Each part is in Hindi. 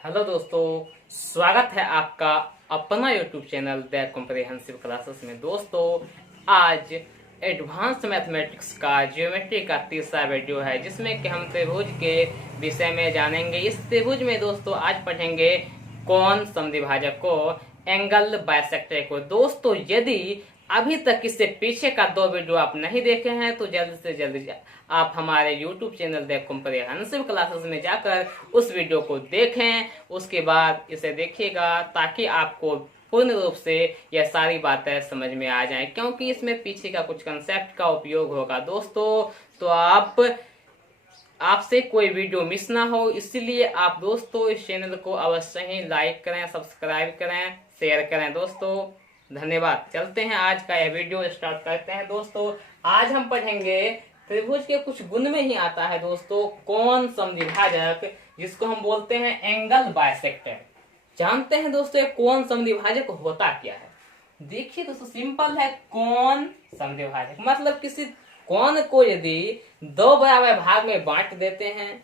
हेलो दोस्तों, स्वागत है आपका अपना YouTube channel the comprehensive classes में। दोस्तों, आज एडवांस मैथमेटिक्स का ज्योमेट्री का तीसरा वीडियो है जिसमें कि हम त्रिभुज के विषय में जानेंगे। इस त्रिभुज में दोस्तों आज पढ़ेंगे कोण समद्विभाजक को, एंगल बाइसेक्टर को। दोस्तों, यदि अभी तक इससे पीछे का 2 वीडियो आप नहीं देखे हैं तो जल्द से जल्द आप हमारे YouTube channel the comprehensive classes में जाकर उस वीडियो को देखें, उसके बाद इसे देखिएगा ताकि आपको पूर्ण रूप से यह सारी बातें समझ में आ जाएं, क्योंकि इसमें पीछे का कुछ कंसेप्ट का उपयोग होगा दोस्तों। तो आपसे कोई वीडियो मिस ना हो, इसलिए आप दोस्तों इस चैनल को अवश्य ही लाइक करें, सब्सक्राइब करें, शेयर करें। दोस्तों धन्यवाद। चलते हैं, आज का यह वीडियो स्टार्ट करते हैं। दोस्तों, आज हम पढ़ेंगे त्रिभुज के कुछ गुण में ही आता है दोस्तों कोण समद्विभाजक, जिसको हम बोलते हैं एंगल बाइसेक्टर। जानते हैं दोस्तों कोण समद्विभाजक होता क्या है? देखिए दोस्तों, सिंपल है। कोण समद्विभाजक मतलब किसी कोण को यदि 2 बराबर भाग में बांट देते हैं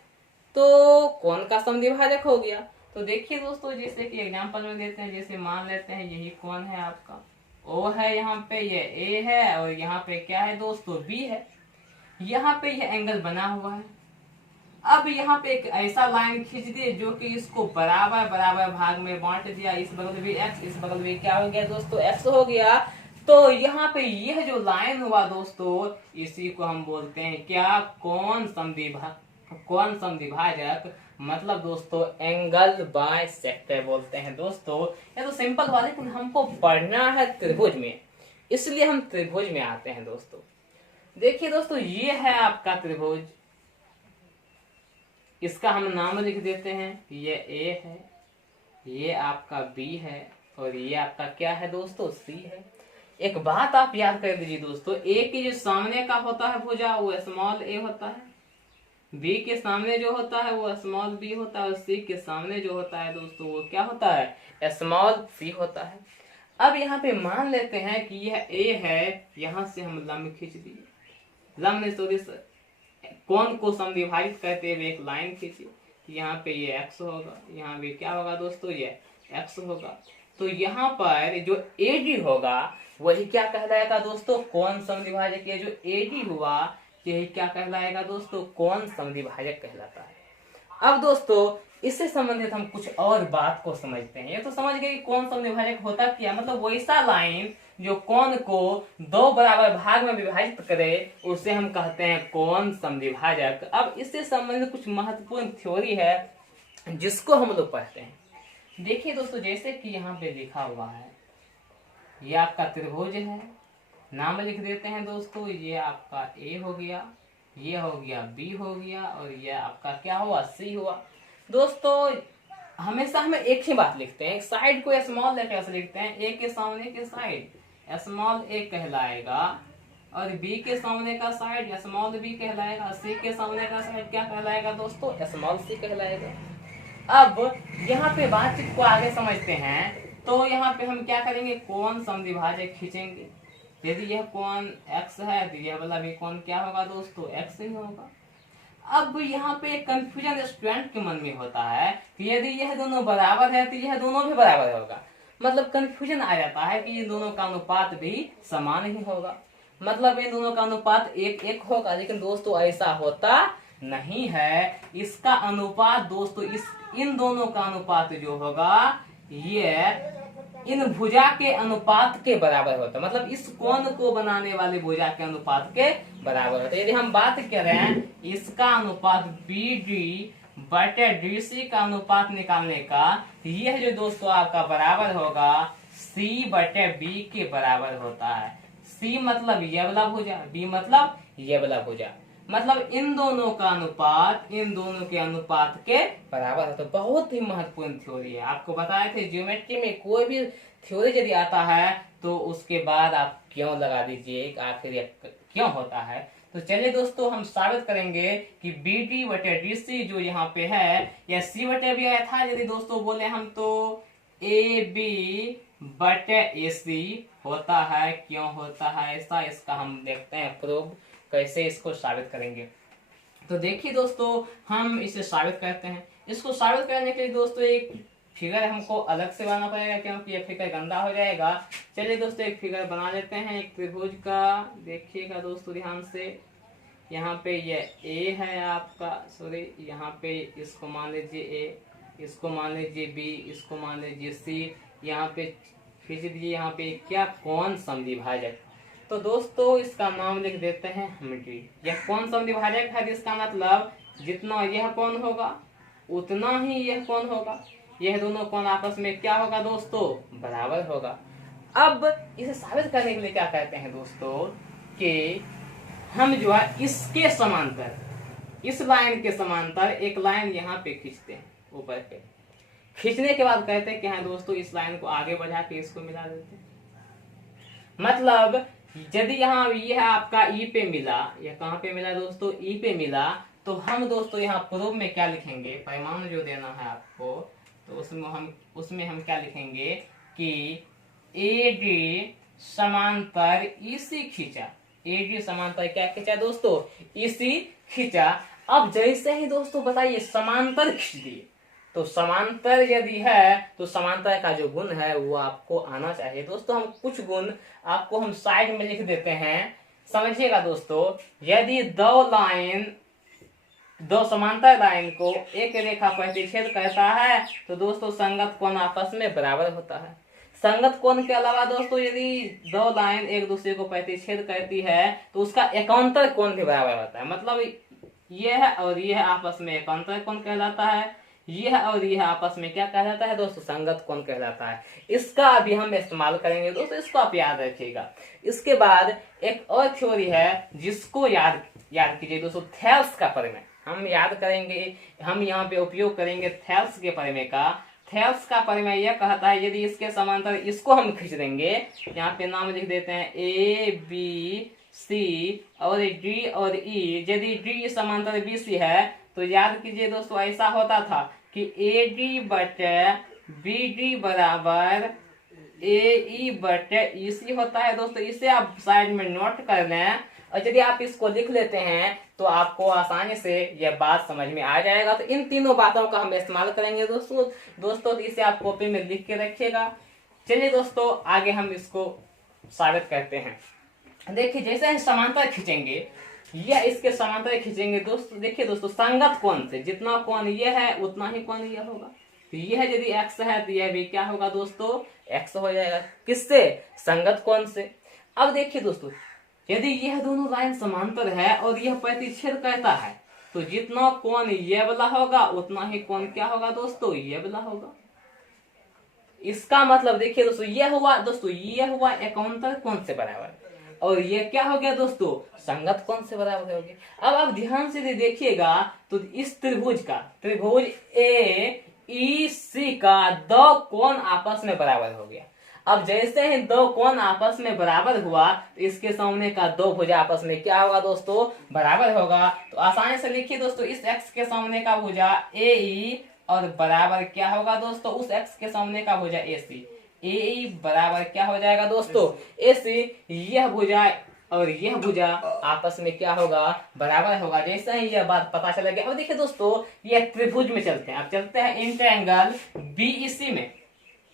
तो कोण का समद्विभाजक हो गया। तो देखिए दोस्तों, जैसे कि एग्जांपल में देते हैं, जैसे मान लेते हैं यही कोण है आपका, O है, यहाँ पे ये A है और यहाँ पे क्या है दोस्तों B है। यहाँ पे ये एंगल बना हुआ है। अब यहाँ पे एक ऐसा लाइन खींच दिए जो कि इसको बराबर बराबर भाग में बांट दिया। इस बगल भी x, इस बगल भी क्या हो गया दोस्तों x हो गया। तो यहाँ पे यह जो लाइन हुआ दोस्तों, इसी को हम बोलते हैं क्या? कोण समद्विभाजक मतलब दोस्तों एंगल बाइसेक्टर बोलते हैं दोस्तों। ये तो सिंपल वाले, लेकिन हमको पढ़ना है त्रिभुज में, इसलिए हम त्रिभुज में आते हैं दोस्तों। देखिए दोस्तों, ये है आपका त्रिभुज, इसका हम नाम लिख देते हैं। ये A है, ये आपका B है और ये आपका क्या है दोस्तों? C है। एक बात आप याद कर दीजिए दोस्तों, A के जो सामने का होता है भुजा वो स्मॉल a होता है, B के सामने जो होता है वो स्मॉल b होता है और C के सामने जो होता है दोस्तों वो क्या होता है? स्मॉल c होता है। अब यहाँ पे मान लेते हैं कि यह A है, यहाँ से हम लंब खींच दिए, लंब ने सॉरी कोण को समद्विभाजित करते हुए एक लाइन खींची कि यहाँ पे ये x होगा, यहाँ भी क्या होगा दोस्तों? ये x होगा। तो यहाँ पर जो AD होगा वही क्या कहलाएगा दोस्तों? कोण समद्विभाजक। ये जो AD हुआ यही क्या कहलाएगा दोस्तों? कोण समद्विभाजक कहलाता है। अब दोस्तों इससे संबंधित हम कुछ और बात को समझते हैं। ये तो समझ गए कि कोण समद्विभाजक होता क्या, मतलब वैसा लाइन जो कोण को 2 बराबर भाग में विभाजित करे उसे हम कहते हैं कोण समद्विभाजक। अब इससे संबंधित कुछ महत्वपूर्ण थ्योरी है जिसको हम लोग पढ़ते हैं। देखिए दोस्तों, जैसे कि यहाँ पे लिखा हुआ है, ये आपका त्रिभुज है, नाम लिख देते हैं दोस्तों। ये आपका A हो गया, ये हो गया B हो गया और ये आपका क्या हुआ? C हुआ। दोस्तों हमेशा हम एक ही बात लिखते हैं, साइड को स्मॉल लेटर से लिखते हैं। A के सामने के साइड स्मॉल a कहलाएगा और B के सामने का साइड स्मॉल b कहलाएगा, C के सामने का साइड क्या कहलाएगा दोस्तों? स्मॉल c कहलाएगा। अब यहाँ पे बातचीत को आगे समझते हैं, तो यहाँ पे हम क्या करेंगे? कोण समद्विभाजक खींचेंगे। यदि यह कोण x है तो यह वाला भी कोण क्या होगा दोस्तों? x ही होगा। अब यहाँ पे एक कंफ्यूजन स्टूडेंट के मन में होता है कि यदि यह दोनों बराबर है तो यह दोनों भी बराबर होगा। मतलब कंफ्यूजन आ जाता है कि इन दोनों का अनुपात भी समान ही होगा, मतलब इन दोनों का अनुपात 1:1 होगा। लेकिन दोस्तों ऐसा होता नहीं है। इसका अनुपात दोस्तों इन दोनों का अनुपात जो होगा ये इन भुजा के अनुपात के बराबर होता है, मतलब इस कोण को बनाने वाली भुजा के अनुपात के बराबर होता है। यदि हम बात करें इसका अनुपात BD बटे DC का अनुपात निकालने का, यह जो दोस्तों आपका बराबर होगा C बटे B के बराबर होता है। C मतलब ये वाला भुजा, B मतलब ये वाला भुजा, मतलब इन दोनों का अनुपात इन दोनों के अनुपात के बराबर है। तो बहुत ही महत्वपूर्ण थ्योरी है। आपको बताए थे ज्योमेट्री में कोई भी थ्योरी यदि आता है तो उसके बाद आप क्यों लगा दीजिए, आखिर ये क्यों होता है। तो चलिए दोस्तों, हम साबित करेंगे कि BD बटे DC जो यहाँ पे है या C बटे भी आया था। यदि दोस्तों बोले हम तो AB बटे AC होता है। क्यों होता है ऐसा, इसका हम देखते हैं प्रूव कैसे इसको साबित करेंगे। तो देखिए दोस्तों, हम इसे साबित करते हैं। इसको साबित करने के लिए दोस्तों एक फिगर हमको अलग से बनाना पड़ेगा, क्योंकि ये फिगर गंदा हो जाएगा। चलिए दोस्तों एक फिगर बना लेते हैं एक त्रिभुज का। देखिएगा दोस्तों ध्यान से, यहाँ पे ये ए है आपका, सॉरी यहाँ पे इसको मान लीजिए ए, इसको मान लीजिए बी, इसको मान लीजिए सी, यहाँ पे खींच दीजिए यहाँ पे क्या कौन समद्विभाजक। तो दोस्तों इसका नाम लिख देते हैं हम डी। यह कौन समद्विभाजक है, जिसका मतलब जितना यह कौन होगा उतना ही यह कौन होगा। यह दोनों कोण आपस में क्या होगा दोस्तों, बराबर होगा। अब इसे साबित करने के लिए क्या कहते हैं दोस्तों कि हम जो है इसके समांतर, इस लाइन के समांतर एक लाइन यहाँ पे खींचते हैं ऊपर पे। खींचने के बाद कहते हैं कि हाँ दोस्तों इस लाइन को आगे बढ़ा के इसको मिला देते हैं। मतलब यदि यहाँ यह आपका ई पे मिला, यह कहाँ पे मिला दोस्तों, ई पे मिला, तो हम दोस्तों यहाँ प्रूफ में क्या लिखेंगे, परिमाण जो देना है आपको, तो उसमें हम क्या लिखेंगे कि ए डी समांतर इसी खींचा। ए डी समांतर क्या खींचा दोस्तों, इसी खींचा। अब जैसे ही दोस्तों बताइए समांतर खींच दिए, तो समांतर यदि है तो समांतर का जो गुण है वो आपको आना चाहिए। दोस्तों हम कुछ गुण आपको हम साइड में लिख देते हैं, समझिएगा दोस्तों। यदि दो समांतर लाइन को एक रेखा प्रतिच्छेद करता है तो दोस्तों संगत कोण आपस में बराबर होता है। संगत कोण के अलावा दोस्तों यदि दो लाइन एक दूसरे को प्रतिच्छेद करती है तो उसका एकांतर कोण भी बराबर होता है। मतलब यह और यह आपस में एकांतर कोण कहलाता है, यह और यह आपस में क्या कहलाता है दोस्तों, संगत कोण कहलाता है। इसका अभी हम इस्तेमाल करेंगे दोस्तों, इसको आप याद रखिएगा। इसके बाद एक और थ्योरी है जिसको याद कीजिए दोस्तों, थेल्स का प्रमेय हम याद करेंगे। हम यहाँ पे उपयोग करेंगे थेल्स के प्रमेय का। थेल्स का प्रमेय यह कहता है यदि इसके समांतर इसको हम खींच देंगे, यहाँ पे नाम लिख देते हैं ए बी सी और डी और ई। यदि डी समांतर बी सी है तो याद कीजिए दोस्तों ऐसा होता था कि ए डी बटे बी डी बराबर ए ई बटे ई सी होता है दोस्तों। इसे आप साइड में नोट कर लें, और यदि आप इसको लिख लेते हैं तो आपको आसानी से यह बात समझ में आ जाएगा। तो इन तीनों बातों का हम इस्तेमाल करेंगे दोस्तों तो इसे आप कॉपी में लिख के रखिएगा। चलिए दोस्तों आगे हम इसको साबित करते हैं। देखिए जैसे हम समांतर खींचेंगे या इसके समांतर खींचेंगे दोस्तों, देखिए दोस्तों संगत कोण से जितना कोण यह है उतना ही कोण यह होगा। तो यह यदि x है तो यह भी क्या होगा दोस्तों, x हो जाएगा। किससे, संगत कोण से। अब देखिए दोस्तों यदि यह दोनों लाइन समांतर है और यह प्रतिच्छेद करता है तो जितना कोण यह वाला होगा उतना ही कोण क्या होगा दोस्तों, यह वाला होगा। इसका मतलब देखिए दोस्तों यह हुआ एकांतर कोण से बराबर, और ये क्या हो गया दोस्तों, संगत कोण से बराबर हो गया। अब आप ध्यान से देखिएगा तो इस त्रिभुज ए ई सी का दो कोण आपस में बराबर हो गया। अब जैसे ही दो कोण आपस में बराबर हुआ तो इसके सामने का दो भुजा आपस में क्या होगा दोस्तों, बराबर होगा। तो आसानी से लिखिए दोस्तों, इस x के सामने का भुजा ए ई और बराबर क्या होगा दोस्तों, उस x के सामने का भुजा ए सी। ए बराबर क्या हो जाएगा दोस्तों, ए सी। यह भुजा और यह भुजा आपस में क्या होगा, बराबर होगा। जैसे ही यह बात पता चला गया। अब देखिए दोस्तों यह त्रिभुज में चलते हैं। अब चलते हैं इन ट्रायंगल बीईसी में,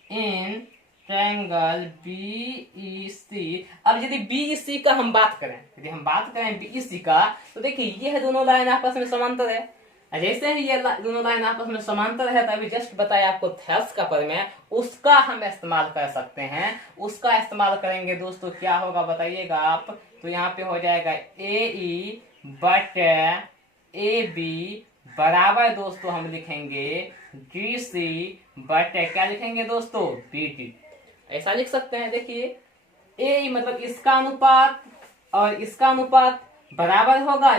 इन ट्रायंगल बीईसी। अब यदि बीईसी का हम बात करें बीईसी का, तो देखिए यह दोनों लाइन आपस में समांतर है। जैसे ही ये दोनों लाइन आपस में समांतर है, तभी जस्ट बताया आपको थेल्स का प्रमेय, उसका हम इस्तेमाल कर सकते हैं। उसका इस्तेमाल करेंगे दोस्तों, क्या होगा बताइएगा आप। तो यहाँ पे हो जाएगा ए ई बटे ए बी बराबर दोस्तों हम लिखेंगे डी सी बटे क्या लिखेंगे दोस्तों, बी डी। ऐसा लिख सकते हैं। देखिए ए मतलब इसका अनुपात और इसका अनुपात बराबर होगा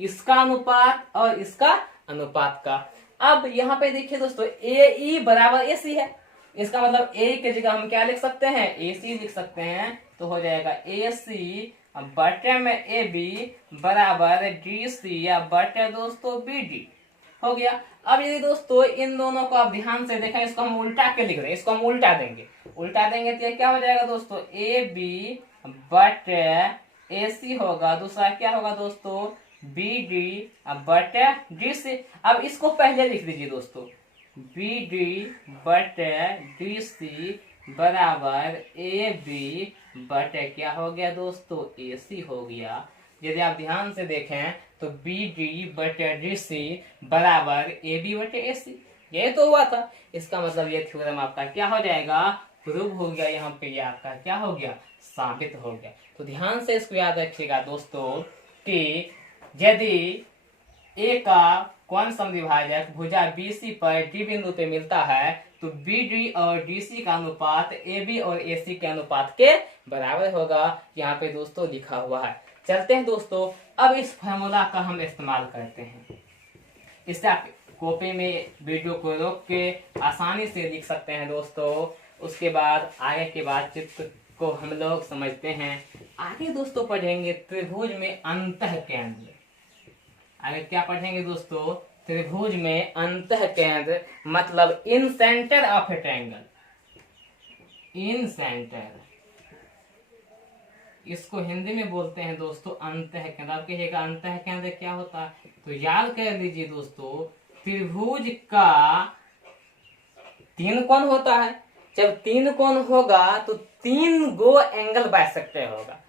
इसका अनुपात और इसका अनुपात का। अब यहाँ पे देखिए दोस्तों ए ई बराबर ए सी है, इसका मतलब ए की जगह हम क्या लिख सकते हैं, ए सी लिख सकते हैं। तो हो जाएगा ए सी बटे में ए बी बराबर डी सी या बटे दोस्तों बी डी हो गया। अब यदि दोस्तों इन दोनों को आप ध्यान से देखें, इसको हम उल्टा के लिख रहे हैं, इसको हम उल्टा देंगे तो क्या हो जाएगा दोस्तों, ए बी बटे ए सी होगा। दूसरा क्या होगा दोस्तों, बी डी बटे डी सी। अब इसको पहले लिख दीजिए दोस्तों, बी डी बटे डी सी बराबर ए बी बटे क्या हो गया दोस्तों, ए सी हो गया। यदि आप ध्यान से देखें तो बी डी बटे डी सी बराबर ए बी बटे ए सी, ये तो हुआ था। इसका मतलब ये थ्योरम आपका क्या हो जाएगा, प्रूव हो गया। यहाँ पे ये आपका क्या हो गया, साबित हो गया। तो ध्यान से इसको याद रखिएगा दोस्तों कि यदि ए का कोण समद्विभाजक भुजा बीसी पर डी बिंदु पे मिलता है तो बी डी और डी सी का अनुपात ए बी और ए सी के अनुपात के बराबर होगा। यहाँ पे दोस्तों लिखा हुआ है। चलते हैं दोस्तों, अब इस फॉर्मूला का हम इस्तेमाल करते हैं। इससे आप कॉपी में वीडियो को रोक के आसानी से लिख सकते हैं दोस्तों। उसके बाद आगे के बातचीत को हम लोग समझते हैं। आगे दोस्तों पढ़ेंगे त्रिभुज में अंतः केंद्र। आगे क्या पढ़ेंगे दोस्तों, त्रिभुज में अंतः केंद्र मतलब incentre of a triangle. Incentre, इसको हिंदी में बोलते हैं दोस्तों अंतः केंद्र। आप कहिएगा अंतः केंद्र क्या होता है, तो याद कर लीजिए दोस्तों, त्रिभुज का 3 कोण होता है। जब 3 कोण होगा तो 3 गो एंगल बाइसेक्टर होगा।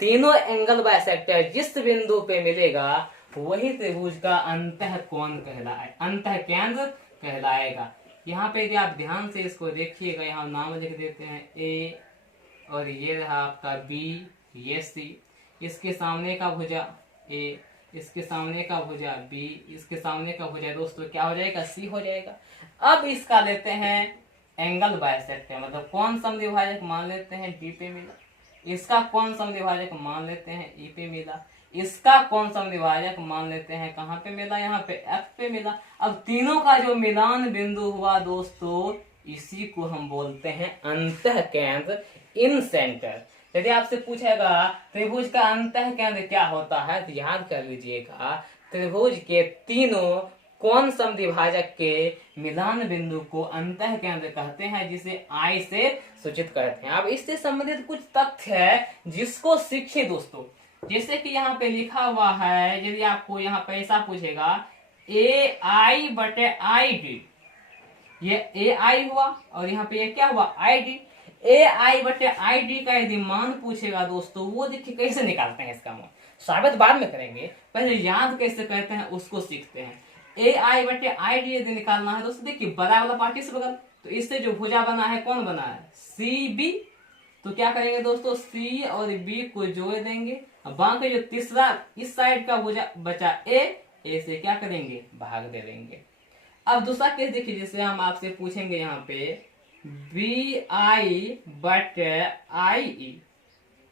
तीनों एंगल बाइसेक्टर जिस बिंदु पे मिलेगा वही त्रिभुज का अंतः कोण कहलाए, अंतः केंद्र कहलाएगा। यहाँ पे यदि आप ध्यान से इसको देखिएगा, यहाँ नाम लिख देते हैं ए और ये रहा आपका बी, ये सी। इसके सामने का भुजा ए, इसके सामने का भुजा बी, इसके सामने का भुजा दोस्तों क्या हो जाएगा, सी हो जाएगा। अब इसका लेते हैं एंगल बाइसेक्टर मतलब कोण समद्विभाजक मान लेते हैं डी पे मिला। इसका कोण समद्विभाजक मान लेते हैं ई पे मिला। इसका कोण समद्विभाजक मान लेते हैं कहाँ पे मिला, यहाँ पे एफ पे मिला। अब तीनों का जो मिलान बिंदु हुआ दोस्तों, इसी को हम बोलते हैं अंतः केंद्र, इन सेंटर। यदि आपसे पूछेगा त्रिभुज का अंतः केंद्र क्या होता है तो याद कर लीजिएगा, त्रिभुज के तीनों कोण समद्विभाजक के मिलान बिंदु को अंतः केंद्र कहते हैं, जिसे आई से सूचित करते हैं। अब इससे संबंधित कुछ तथ्य है जिसको सीखिए दोस्तों। जैसे कि यहाँ पे लिखा हुआ है, यदि आपको यहाँ पे ऐसा पूछेगा ए आई बटे आई डी, ये ए आई हुआ और यहाँ पे ये क्या हुआ, आई डी। ए आई बटे आई डी का यदि मान पूछेगा दोस्तों, वो देखिए कैसे निकालते हैं इसका मान। साबित बाद में करेंगे, पहले याद कैसे करते हैं उसको सीखते हैं। ए आई बटे आई डी यदि निकालना है दोस्तों, देखिए बड़ा वाला पार्टी से बगल, तो इससे जो भुजा बना है कौन बना है, सी बी। तो क्या करेंगे दोस्तों, सी और बी को जोड़ देंगे। अब बाकी जो तीसरा इस साइड का भुजा बचा ए से क्या करेंगे, भाग दे देंगे। अब दूसरा केस देखिए, जिससे हम आपसे पूछेंगे यहाँ पे बी आई बटे आई ई,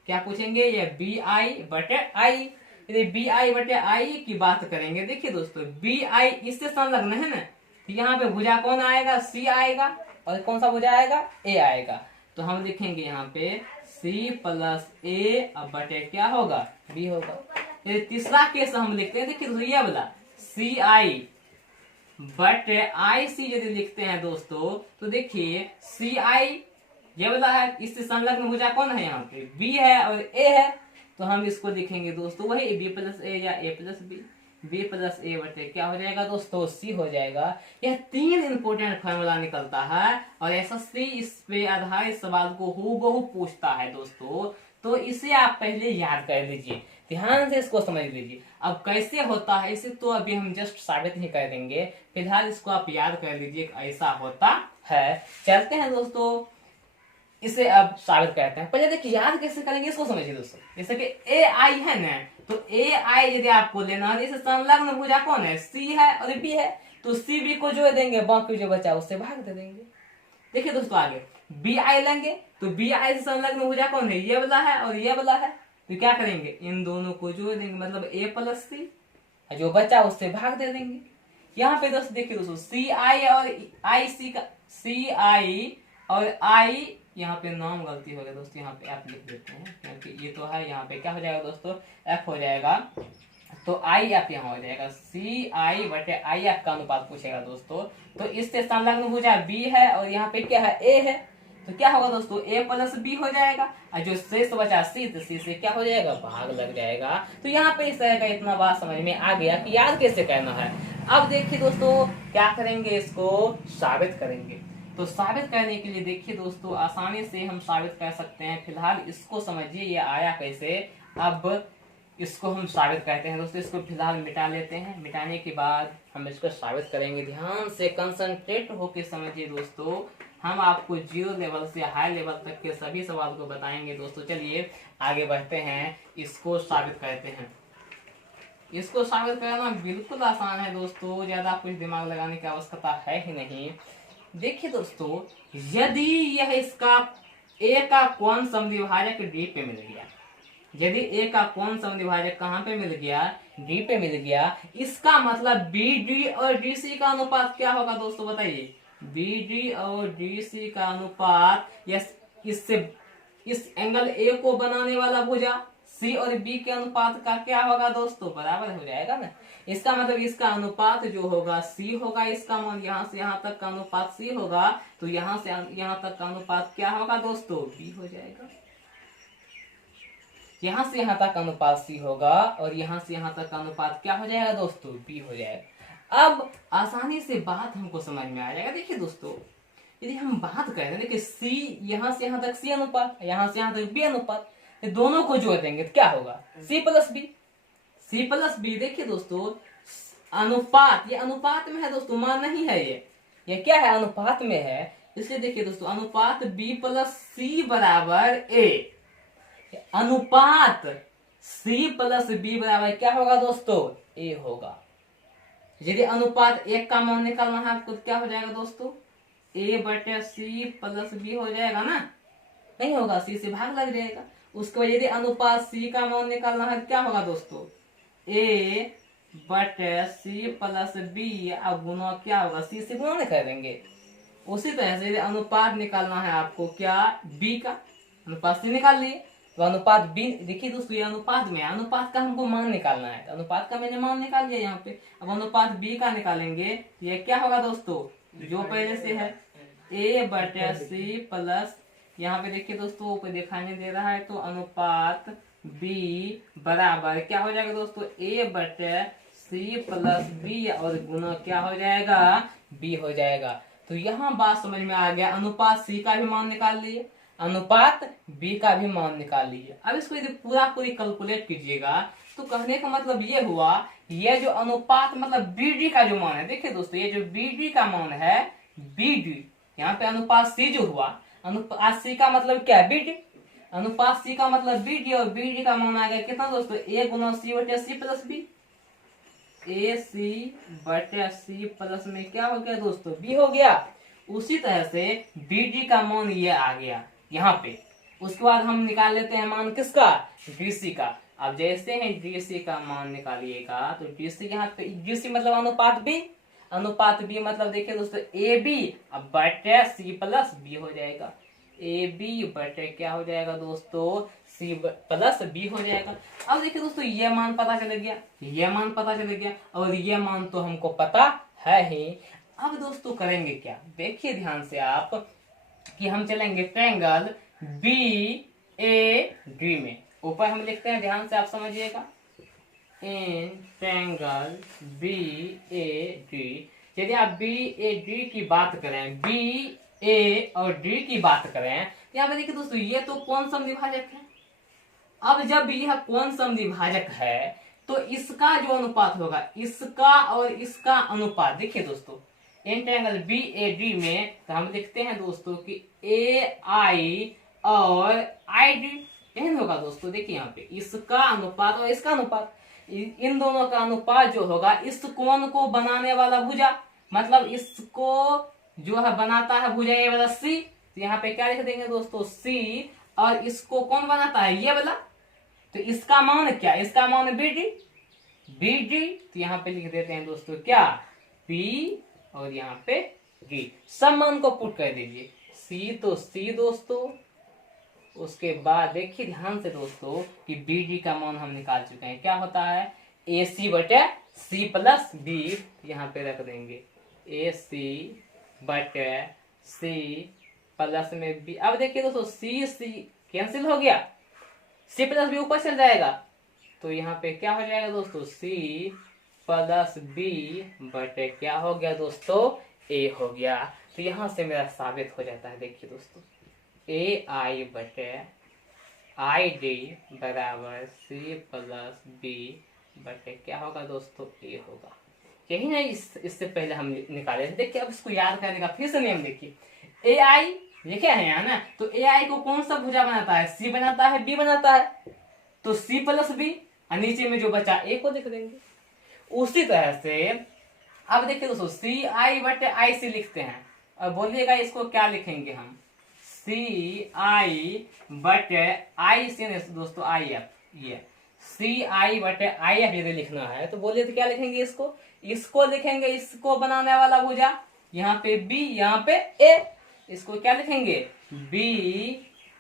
क्या पूछेंगे, ये बी आई बटे आई। यदि बी आई बटे आई की बात करेंगे, देखिए दोस्तों बी आई इससे संलग्न है ना, तो यहाँ पे भुजा कौन आएगा, सी आएगा, और कौन सा भुजा आएगा, ए आएगा। तो हम लिखेंगे यहाँ पे सी प्लस ए बटे क्या होगा, बी होगा। यदि तीसरा केस हम लिखते हैं, देखिए दोस्तों ये वाला सी आई बटे आई सी यदि लिखते हैं दोस्तों, तो देखिए सी आई ये वाला है, इससे संलग्न भुजा कौन है, यहाँ पे बी है और ए है। तो हम इसको लिखेंगे दोस्तों वही बी प्लस ए या ए प्लस बी, बी प्लस ए बटे क्या हो जाएगा दोस्तों, सी हो जाएगा। यह 3 इंपोर्टेंट फॉर्मूला निकलता है और एसएससी इस पे आधारित सवाल को हूबहू पूछता है दोस्तों। तो इसे आप पहले याद कर लीजिए, ध्यान से इसको समझ लीजिए। अब कैसे होता है इसे तो अभी हम जस्ट साबित ही कर देंगे, फिलहाल इसको आप याद कर लीजिए ऐसा होता है। चलते हैं दोस्तों, इसे अब साबित करते हैं। पहले देखिए याद कैसे करेंगे इसको समझिए दोस्तों। जैसे कि ए आई है ना, तो ए आई यदि आपको लेना है, जैसे संलग्न भुजा कौन है, सी है और बी है, तो सी बी को जोड़ देंगे, बाकी जो बचा उससे भाग दे देंगे। देखिए दोस्तों आगे बी आई लेंगे, तो बी आई से संलग्न भुजा कौन है, ये वाला है और ये वाला है, तो क्या करेंगे, इन दोनों को जोड़ देंगे, मतलब ए प्लस सी, जो बचा उससे भाग दे देंगे। यहाँ पे दोस्तों देखिए दोस्तों सी आई और आई सी का, सी आई और आई, यहाँ पे नाम गलती हो गया दोस्तों, यहाँ पे एफ लिख देते हैं क्योंकि ये तो है, यहाँ पे क्या हो जाएगा दोस्तों, एफ हो जाएगा। तो आई एफ यहाँ हो जाएगा, सी आई बटे आई एफ का अनुपात पूछेगा दोस्तों। तो इससे संलग्न भुजा बी है और यहाँ पे क्या है, ए है, तो क्या होगा दोस्तों, a प्लस बी हो जाएगा, और जो शेष बचा सी, तो सी से क्या हो जाएगा, भाग लग जाएगा। तो यहाँ पे इस तरह का इतना बात समझ में आ गया कि याद कैसे करना है। अब देखिए दोस्तों क्या करेंगे, इसको साबित करेंगे। तो साबित करने के लिए देखिए दोस्तों आसानी से हम साबित कर सकते हैं। फिलहाल इसको समझिए ये आया कैसे। अब इसको हम साबित करते हैं दोस्तों। इसको फिलहाल मिटा लेते हैं। मिटाने के बाद हम इसको साबित करेंगे। ध्यान से कंसंट्रेट होकर समझिए दोस्तों। हम आपको जीरो लेवल से हाई लेवल तक के सभी सवाल को बताएंगे दोस्तों। चलिए आगे बढ़ते हैं, इसको साबित करते हैं। इसको साबित करना बिल्कुल आसान है दोस्तों, ज्यादा कुछ दिमाग लगाने की आवश्यकता है ही नहीं। देखिए दोस्तों, यदि यह इसका ए का कोण समद्विभाजक डी पे मिल गया, यदि ए का कोण समद्विभाजक कहाँ पे मिल गया, डी पे मिल गया, इसका मतलब बी डी और डी सी का अनुपात क्या होगा दोस्तों, बताइए। बी डी और डी सी का अनुपात इससे इस एंगल ए को बनाने वाला भुजा सी और बी के अनुपात का क्या होगा दोस्तों, बराबर हो जाएगा ना। इसका मतलब इसका अनुपात जो होगा सी होगा, इसका मान यहाँ से यहाँ तक का अनुपात सी होगा, तो यहाँ से यहाँ तक का अनुपात क्या होगा दोस्तों, बी हो जाएगा। यहाँ से यहाँ तक अनुपात सी होगा और यहाँ से यहाँ तक का अनुपात क्या हो जाएगा दोस्तों, बी हो जाएगा। अब आसानी से बात हमको समझ में आ जाएगा। देखिए दोस्तों, यदि हम बात करें देखिए सी यहाँ से यहाँ तक सी अनुपात, यहाँ से यहाँ तक बी अनुपात, दोनों को जोड़ देंगे तो क्या होगा, C plus B. C plus B देखिए दोस्तों अनुपात, ये अनुपात में है दोस्तों, मान नहीं है, ये क्या है, अनुपात में है। इसलिए देखिए दोस्तों अनुपात बी प्लस सी बराबर ए। अनुपात सी प्लस बी बराबर क्या होगा दोस्तों, ए होगा। यदि अनुपात एक का मान निकालना है आपको तो क्या हो जाएगा दोस्तों, ए बटे सी प्लस बी हो जाएगा ना, नहीं होगा, सी से भाग लग जाएगा। उसके बाद यदि अनुपात सी का मान निकालना है तो क्या होगा दोस्तों, ए बटे सी प्लस बी, अब गुना क्या होगा, सी से गुना कर देंगे। उसी तरह से यदि अनुपात निकालना है आपको क्या, बी का, अनुपात सी निकाल लिए तो अनुपात बी। देखिए दोस्तों ये अनुपात में, अनुपात का हमको मान निकालना है, तो अनुपात का मैंने मान निकाल लिया यहाँ पे। अब अनुपात बी का निकालेंगे, ये क्या होगा दोस्तों, जो पहले से है, ए बटे सी प्लस, यहाँ पे देखिए दोस्तों ऊपर दिखाने दे रहा है, तो अनुपात बी बराबर क्या हो जाएगा दोस्तों, ए बटे सी प्लस बी और गुना क्या हो जाएगा, बी हो जाएगा। तो यहाँ बात समझ में आ गया। अनुपात सी का भी मान निकाल लिए, अनुपात बी का भी मान निकाल लिए। अब इसको यदि पूरी कैलकुलेट कीजिएगा तो कहने का मतलब ये हुआ, ये जो अनुपात मतलब बी डी का जो मान है, देखिए दोस्तों ये जो बी डी का मान है, बी डी, यहाँ पे अनुपात सी जो हुआ, अनुपात सी का मतलब क्या है, बी डी, अनुपात सी का मतलब बी डी, और बी डी का मान आ गया कितना दोस्तों, ए गुना सी बटे सी प्लस बी। ए सी बटे सी प्लस में क्या हो गया दोस्तों, बी हो गया। उसी तरह से बी डी का मान ये आ गया यहाँ पे। उसके बाद हम निकाल लेते हैं मान किसका, डीसी का। अब जैसे ही डीसी का मान निकालिएगा तो डीसी यहाँ पे, डीसी मतलब अनुपात बी, अनुपात बी मतलब देखिए दोस्तों ए बी अब बटे सी प्लस बी हो जाएगा। ए बी बटे क्या हो जाएगा दोस्तों, सी प्लस बी हो जाएगा। अब देखिए दोस्तों ये मान पता चल गया, ये मान पता चल गया, और ये मान तो हमको पता है ही। अब दोस्तों करेंगे क्या, देखिए ध्यान से आप कि हम चलेंगे ट्रायंगल बी ए डी में। ऊपर हम लिखते हैं, ध्यान से आप समझिएगा, in triangle B A D. यदि आप बी ए डी की बात करें, बी ए और डी की बात करें, तो यहाँ पे देखिए दोस्तों ये तो कोण समद्विभाजक है। अब जब यह कोण समद्विभाजक है तो इसका जो अनुपात होगा, इसका और इसका अनुपात, देखिए दोस्तों in triangle B A D में तो हम लिखते हैं दोस्तों कि ए आई और आई डी एन होगा दोस्तों। देखिए यहाँ पे इसका अनुपात और इसका अनुपात, इन दोनों का अनुपात जो होगा इस कोण को बनाने वाला भुजा, मतलब इसको जो है बनाता है भुजा ये वाला सी, तो यहाँ पे क्या लिख देंगे दोस्तों, सी, और इसको कौन बनाता है, ये वाला, तो इसका मान क्या, इसका मान बी डी, बी डी, तो यहाँ पे लिख देते हैं दोस्तों क्या, पी, और यहाँ पे डी। सब मान को पुट कर दीजिए, सी तो सी दोस्तों। उसके बाद देखिए ध्यान से दोस्तों कि बी डी का मान हम निकाल चुके हैं, क्या होता है, ए सी बटे सी प्लस बी, यहाँ पे रख देंगे ए सी बटे सी प्लस में बी। अब देखिए दोस्तों सी सी कैंसिल हो गया, सी प्लस बी ऊपर चल जाएगा, तो यहाँ पे क्या हो जाएगा दोस्तों, सी प्लस बी बटे क्या हो गया दोस्तों, ए हो गया। तो यहाँ से मेरा साबित हो जाता है, देखिए दोस्तों ए आई बटे आई डी बराबर सी प्लस बी बटे क्या होगा दोस्तों, ए होगा। यही नहीं, इससे पहले हम निकाले थे। देखिए अब इसको याद करने का फिर से नियम देखिए, ए आई लिखे हैं यहाँ ना, तो ए आई को कौन सा भुजा बनाता है, सी बनाता है, बी बनाता है, तो सी प्लस बी और नीचे में जो बचा ए को लिख देंगे। उसी तरह से अब देखिए दोस्तों सी आई बटे आई सी लिखते हैं, अब बोलिएगा इसको क्या लिखेंगे हम, सी आई बटे आई सी दोस्तों आई एफ, ये सी आई बटे आई एफ यदि लिखना है तो बोलिए तो क्या लिखेंगे, इसको लिखेंगे, इसको बनाने वाला भुजा यहाँ पे बी, यहाँ पे ए, इसको क्या लिखेंगे, बी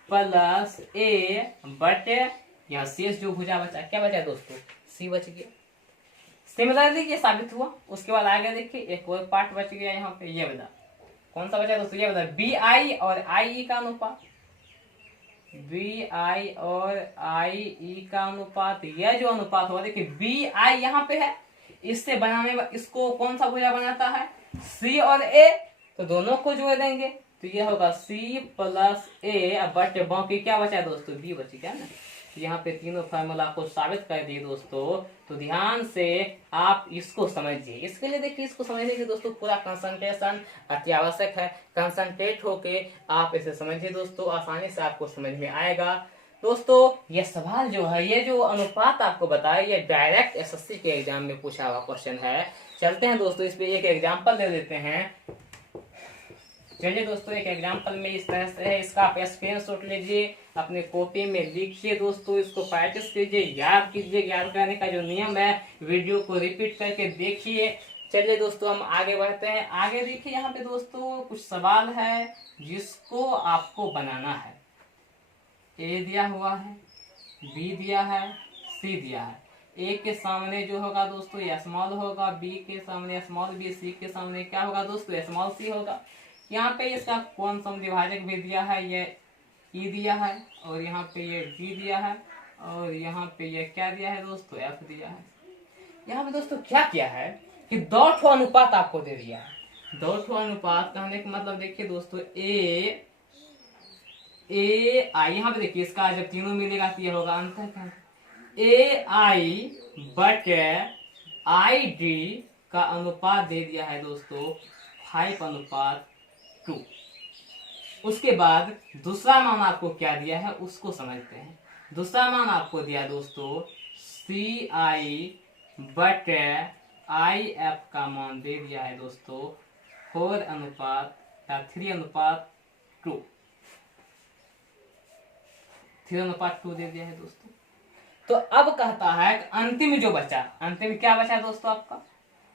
प्लस ए बटे यहाँ शेष जो भुजा बचा, क्या बचा दोस्तों, सी बच गया। सिमिलरली ये साबित हुआ। उसके बाद आगे देखिए एक और पार्ट बच गया यहाँ पे, ये बता कौन सा बचा दोस्तों, ये बता बी आई और आई ई का अनुपात, बी आई और आई ई का अनुपात, यह जो अनुपात हुआ देखिए बी आई यहाँ पे है, इससे बनाने इसको कौन सा भुजा बनाता है, सी और ए, तो दोनों को जोड़ देंगे तो ये होगा सी प्लस ए बटे बाकी क्या बचा दोस्तों, बी बची क्या ना। यहाँ पे तीनों फार्मूला को साबित कर दिए दोस्तों। तो ध्यान से आप इसको समझिए। इसके लिए देखिए इसको समझने के दोस्तों पूरा कंसंट्रेशन अति आवश्यक है। कंसंट्रेट होके आप इसे समझिए दोस्तों, आसानी से आपको समझ में आएगा। दोस्तों ये सवाल जो है, ये जो अनुपात आपको बताया, ये डायरेक्ट एसएससी के एग्जाम में पूछा हुआ क्वेश्चन है। चलते हैं दोस्तों इस पे एक एग्जाम्पल ले लेते हैं। चलिए दोस्तों एक एग्जाम्पल में इस तरह से है, इसका आप स्क्रीनशॉट लीजिए, अपने कॉपी में लिखिए दोस्तों, इसको प्रैक्टिस कीजिए, याद कीजिए। याद करने का जो नियम है वीडियो को रिपीट करके देखिए। चलिए दोस्तों हम आगे बढ़ते हैं। आगे देखिए यहाँ पे दोस्तों कुछ सवाल है जिसको आपको बनाना है। ए दिया हुआ है, बी दिया है, सी दिया है। ए के सामने जो होगा दोस्तों ये स्मॉल होगा, बी के सामने स्मॉल बी, सी के सामने क्या होगा दोस्तों स्मॉल सी होगा। यहाँ पे इसका कौन सा विभाजक भी दिया है, ये ई दिया है, और यहाँ पे ये डी दिया है, और यहाँ पे ये क्या दिया है दोस्तों एफ दिया है। यहाँ पे दोस्तों क्या किया है कि दो ठो अनुपात आपको दे दिया है। दो ठो अनुपात कहने का मतलब देखिए दोस्तों ए आई, यहाँ पे देखिए इसका जब तीनों मिलेगा तो ये होगा अंतर, ए आई बटे आई डी का अनुपात दे दिया है दोस्तों 5:2। उसके बाद दूसरा मान आपको क्या दिया है उसको समझते हैं। दूसरा मान आपको दिया दोस्तों सी आई बटे आई एफ का मान दे दिया है दोस्तों 3:2 दे दिया है दोस्तों। तो अब कहता है अंतिम जो बचा, अंतिम क्या बचा दोस्तों आपका,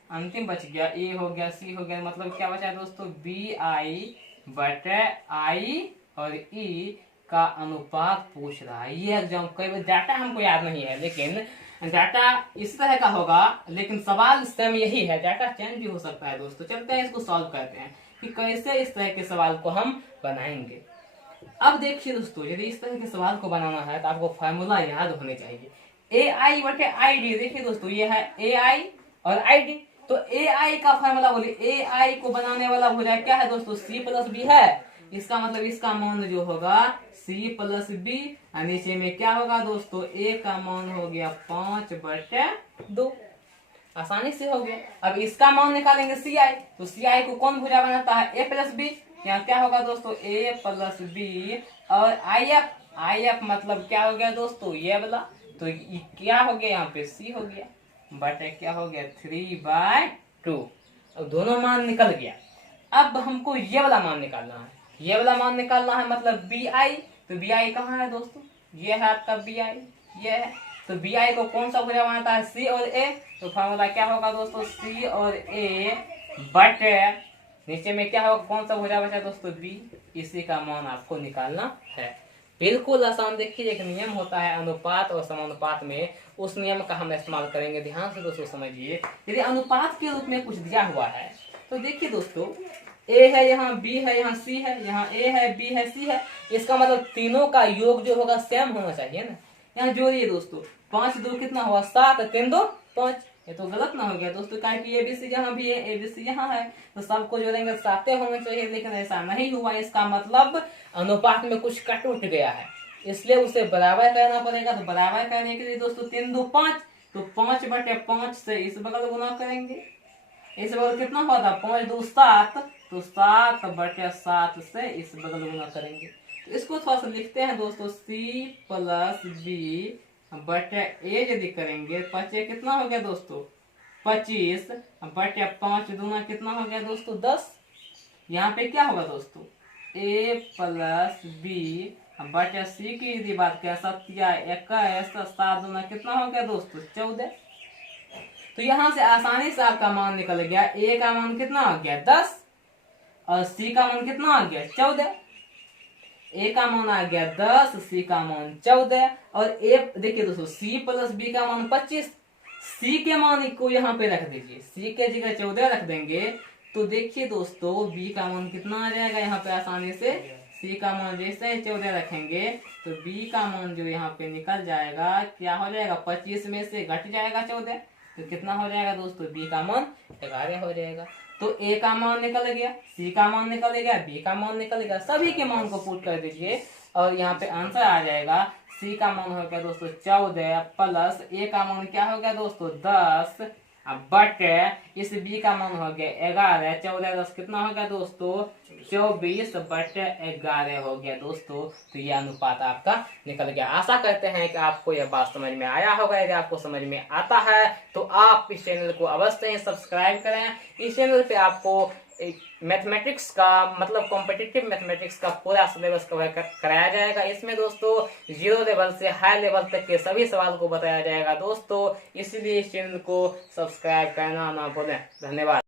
अंतिम बच गया ए हो गया, सी हो गया, मतलब क्या बचा दोस्तों बी आई बटे आई और ई का अनुपात पूछ रहा है। ये एग्जाम कई बार डाटा हमको याद नहीं है, लेकिन डाटा इस तरह का होगा, लेकिन सवाल सेम यही है, डाटा चेंज भी हो सकता है दोस्तों। चलते हैं इसको सॉल्व करते हैं कि कैसे इस तरह के सवाल को हम बनाएंगे। अब देखिए दोस्तों यदि इस तरह के सवाल को बनाना है तो आपको फार्मूला याद होने चाहिए। ए आई बटे आई डी, देखिए दोस्तों ये है ए आई और आई डी, तो ए आई का फार्मूला बोलिए, ए आई को बनाने वाला भुजा क्या है दोस्तों सी प्लस बी है। इसका मतलब इसका मान जो होगा सी प्लस बी, और नीचे में क्या होगा दोस्तों ए का मान हो गया 5/2, आसानी से हो गया। अब इसका मान निकालेंगे सी आई, तो सी आई को कौन भुजा बनाता है ए प्लस बी, यहाँ क्या होगा दोस्तों ए प्लस बी, और आई एफ मतलब क्या हो गया दोस्तों ये वाला, तो क्या हो गया यहाँ पे सी हो गया बटे क्या हो गया 3/2। अब दोनों मान निकल गया। अब हमको ये वाला मान निकालना है, ये वाला मान निकालना है मतलब बी आई, तो बी आई कहाँ है दोस्तों, ये है आपका बी आई, ये है। तो बी आई को कौन सा भुजा बनाता है सी और ए, तो फॉर्मूला क्या होगा दोस्तों सी और ए बटे नीचे में क्या होगा कौन सा भुजा बचा दोस्तों बी, इसी का मान आपको निकालना है। बिल्कुल आसान। देखिए एक नियम होता है अनुपात और समानुपात में, उस नियम का हम इस्तेमाल करेंगे। ध्यान से दोस्तों समझिए, यदि अनुपात के रूप में कुछ दिया हुआ है तो देखिए दोस्तों ए है, यहाँ बी है, यहाँ सी है, यहाँ ए है, बी है, सी है। इसका मतलब तीनों का योग जो होगा सेम होना चाहिए ना। यहाँ जोड़िए दोस्तों, 5 2 कितना हुआ 7, 3 2 5। ये तो गलत ना हो गया दोस्तों, क्या कि एबीसी यहाँ भी है, एबीसी यहाँ है, तो सबको जोड़ेंगे 7 होने चाहिए, लेकिन ऐसा नहीं हुआ। इसका मतलब अनुपात में कुछ कट उठ गया है, इसलिए उसे बराबर करना पड़ेगा। तो बराबर करने के लिए दोस्तों 3 2 5, तो 5/5 से इस बगल गुना करेंगे। इस बगल कितना हुआ था 5 2 7, तो 7/7 से इस बगल गुना करेंगे। तो इसको थोड़ा सा लिखते हैं दोस्तों, C + B/A यदि करेंगे, 5 कितना हो गया दोस्तों 25/5 दूना कितना हो गया दोस्तों 10। यहाँ पे क्या होगा दोस्तों A + B/C की यदि बात करें 7 या 21, 7 दूना कितना हो गया दोस्तों 14। तो यहां से आसानी से आपका मान निकल गया। ए का मान कितना आ गया 10 और सी का मान कितना आ गया 14। ए का मान आ गया 10, सी का मान 14। और ए देखिए दोस्तों, सी + बी का मान 25। सी के मान को यहाँ पे रख दीजिए, सी के जगह 14 रख देंगे, तो देखिए दोस्तों बी का मान कितना आ जाएगा यहाँ पे आसानी से। सी का मान जैसे ही 14 रखेंगे तो बी का मान जो यहाँ पे निकल जाएगा, क्या हो जाएगा 25 में से घट जाएगा 14, तो कितना हो जाएगा दोस्तों बी का मान 11 हो जाएगा। तो ए का मान निकल गया, सी का मान निकल गया, बी का मान निकल गया, सभी के मान को पुट कर दीजिए और यहाँ पे आंसर आ जाएगा। सी का मान हो गया दोस्तों 14 प्लस ए का मान क्या हो गया दोस्तों 10 बटे इस बी का मान हो गया 11। 14 10 कितना हो गया दोस्तों 24/11 हो गया दोस्तों। तो ये अनुपात आपका निकल गया। आशा करते हैं कि आपको यह बात समझ में आया होगा। यदि आपको समझ में आता है तो आप इस चैनल को अवश्य ही सब्सक्राइब करें। इस चैनल पे आपको मैथमेटिक्स का मतलब कॉम्पिटिटिव मैथमेटिक्स का पूरा सिलेबस कवर कराया जाएगा। इसमें दोस्तों 0 लेवल से हाई लेवल तक के सभी सवाल को बताया जाएगा दोस्तों, इसलिए इस चैनल को सब्सक्राइब करना ना भूलें। धन्यवाद।